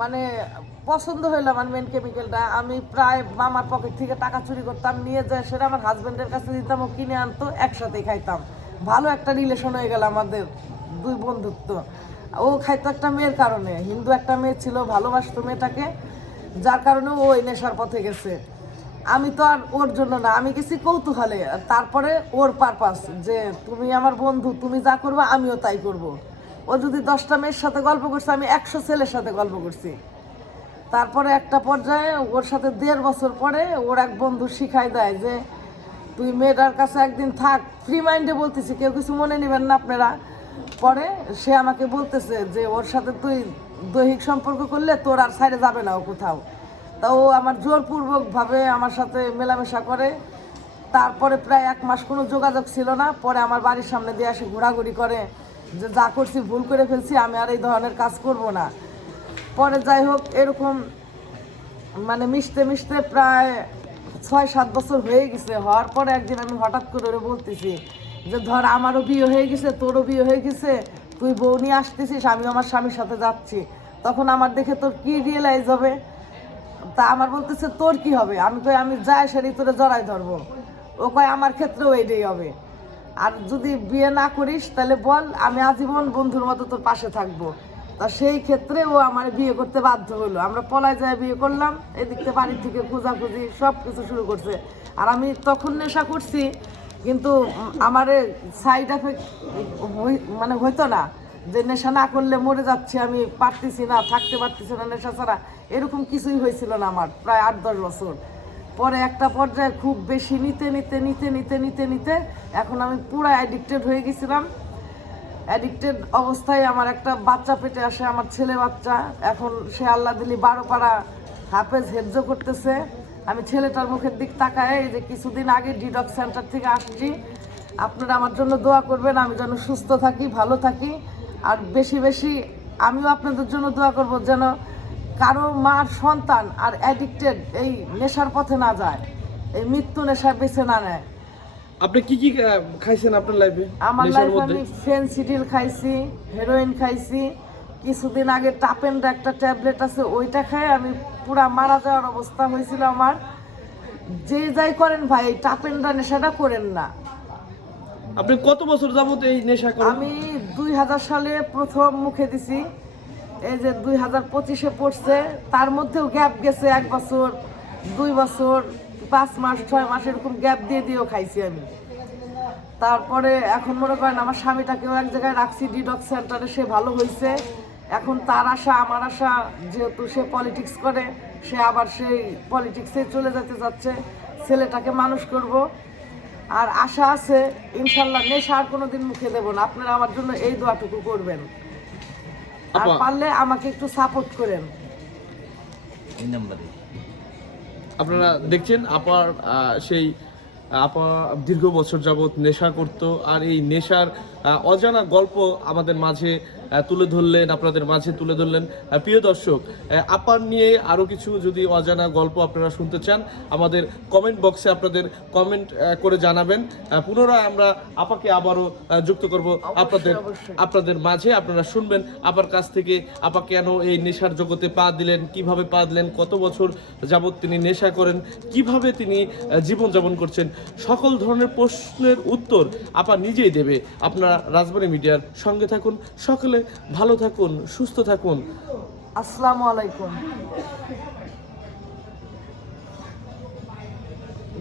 মানে পছন্দ হইল আমার মেন কেমিক্যালটা আমি প্রায় মামার পকেট থেকে টাকা চুরি করতাম, নিয়ে যায় সেটা আমার হাজব্যান্ডের কাছে দিতাম, ও কিনে আনতো, একসাথেই খাইতাম। ভালো একটা রিলেশন হয়ে গেল আমাদের দুই বন্ধুত্ব। ও খাইতো একটা মেয়ের কারণে, হিন্দু একটা মেয়ে ছিল, ভালোবাসতো মেয়েটাকে, যার কারণে ও ওই নেশার পথে গেছে। আমি তো আর ওর জন্য না, আমি গেছি কৌতূহলে। তারপরে ওর পারপাস যে, তুমি আমার বন্ধু, তুমি যা করবে, আমিও তাই করব। ও যদি দশটা মেয়ের সাথে গল্প করছে, আমি একশো ছেলের সাথে গল্প করছি। তারপরে একটা পর্যায়ে ওর সাথে দেড় বছর পরে ওর এক বন্ধু শিখাই দেয় যে, তুই মেয়েটার কাছে একদিন থাক ফ্রি মাইন্ডে বলতেছি, কেউ কিছু মনে নেবেন না আপনারা। পরে সে আমাকে বলতেছে যে, ওর সাথে তুই দৈহিক সম্পর্ক করলে তোর আর সাইডে যাবে না ও কোথাও। তা ও আমার জোরপূর্বকভাবে আমার সাথে মেলামেশা করে। তারপরে প্রায় এক মাস কোনো যোগাযোগ ছিল না। পরে আমার বাড়ির সামনে দিয়ে আসে ঘোরাঘুরি করে। যে যা করছি, ভুল করে ফেলছি, আমি আর এই ধরনের কাজ করব না। পরে যাই হোক, এরকম মানে মিশতে মিশতে প্রায় ছয় সাত বছর হয়ে গেছে। হওয়ার পরে একদিন আমি হঠাৎ করে ওরে বলতেছি যে, ধর, আমারও বিয়ে হয়ে গেছে, তোরও বিয়ে হয়ে গেছে, তুই বউ নিয়ে আসতেছিস আমি আমার স্বামীর সাথে যাচ্ছি। তখন আমার দেখে তোর কি রিয়েলাইজ হবে? তা আমার বলতেছে, তোর কি হবে? আমি কই, আমি যাই সেটাই তোরে জড়াই ধরবো। ও কয়, আমার ক্ষেত্রেও এইটাই হবে। আর যদি বিয়ে না করিস, তাহলে বল, আমি আজীবন বন্ধুর মতো তোর পাশে থাকব। তা সেই ক্ষেত্রে ও আমার বিয়ে করতে বাধ্য হলো। আমরা পলায় যায় বিয়ে করলাম, এদিক থেকে বাড়ির থেকে খোঁজাখুঁজি সব কিছু শুরু করছে। আর আমি তখন নেশা করছি, কিন্তু আমার সাইড এফেক্ট মানে হইতো না। যে নেশা না করলে মরে যাচ্ছে, আমি পারতেছি না, থাকতে পারতেছি না নেশা ছাড়া, এরকম কিছুই হয়েছিল না আমার, প্রায় আট দশ বছর। পরে একটা পর্যায়ে খুব বেশি নিতে নিতে নিতে নিতে নিতে নিতে এখন আমি পুরো অ্যাডিক্টেড হয়ে গেছিলাম। অ্যাডিক্টেড অবস্থায় আমার একটা বাচ্চা পেটে আসে, আমার ছেলে বাচ্চা। এখন সে আল্লাহ দিলি বারো পাড়া হাফেজ হেজ্জ করতেছে। আমি ছেলেটার মুখের দিক তাকায় এই যে কিছুদিন আগে ডিডক সেন্টার থেকে আসছি। আপনারা আমার জন্য দোয়া করবেন, আমি যেন সুস্থ থাকি, ভালো থাকি। আর বেশি বেশি আমিও আপনাদের জন্য দোয়া করব যেন কারও মার সন্তান আর অ্যাডিক্টেড এই নেশার পথে না যায় এই মৃত্যু নেশা বেছে না নেয়। আপনি কি কি খাইছেন আপনার লাইফে আমার লাইফে আমি ফেনসিডিল খাইছি হেরোইন খাইছি কিছুদিন আগে টাপেন্ডা একটা ট্যাবলেট আছে ওইটা খাই আমি পুরা মারা যাওয়ার অবস্থা হয়েছিল আমার। যে যাই করেন ভাই টাপেন্ডা নেশাটা করেন না। আপনি কত বছর যাবত এই নেশা করেন? আমি দুই হাজার সালে প্রথম মুখে দিছি। এই যে দুই হাজার পঁচিশে পড়ছে, তার মধ্যেও গ্যাপ গেছে এক বছর, দুই বছর, পাঁচ মাস, ছয় মাস এরকম গ্যাপ দিয়ে দিয়েও খাইছি আমি। তারপরে এখন মনে করেন আমার স্বামীটাকেও এক জায়গায় রাখছি ডিডক সেন্টারে সে ভালো হয়েছে এখন তার আশা, আমার আশা, যেহেতু সে পলিটিক্স করে, সে আবার সেই পলিটিক্সে চলে যেতে যাচ্ছে, ছেলেটাকে মানুষ করব। আর আশা আছে, ইনশাল্লাহ নেশা আর কোনো দিন মুখে দেবো না। আপনারা আমার জন্য এই দোয়াটুকু করবেন। আর পারলে আমাকে একটু সাপোর্ট করেন। এই নম্বরে। আপনারা দেখছেন আপার আহ, সেই আপা দীর্ঘ বছর যাবত নেশা করত আর এই নেশার অজানা গল্প আমাদের মাঝে তুলে ধরলেন আপনাদের মাঝে তুলে ধরলেন। প্রিয় দর্শক আপার নিয়ে আরও কিছু যদি অজানা গল্প আপনারা শুনতে চান আমাদের কমেন্ট বক্সে আপনাদের কমেন্ট করে জানাবেন। পুনরায় আমরা আপাকে আবারও যুক্ত করব আপনাদের আপনাদের মাঝে। আপনারা শুনবেন আপার কাছ থেকে আপা কেন এই নেশার জগতে পা দিলেন কীভাবে পা দিলেন কত বছর যাবৎ তিনি নেশা করেন কীভাবে তিনি জীবনযাপন করছেন সকল ধরনের প্রশ্নের উত্তর আপা নিজেই দেবে। আপনারা রাজবাড়ী মিডিয়ার সঙ্গে থাকুন। সকলে ভালো থাকুন সুস্থ থাকুন। আসসালামু আলাইকুম।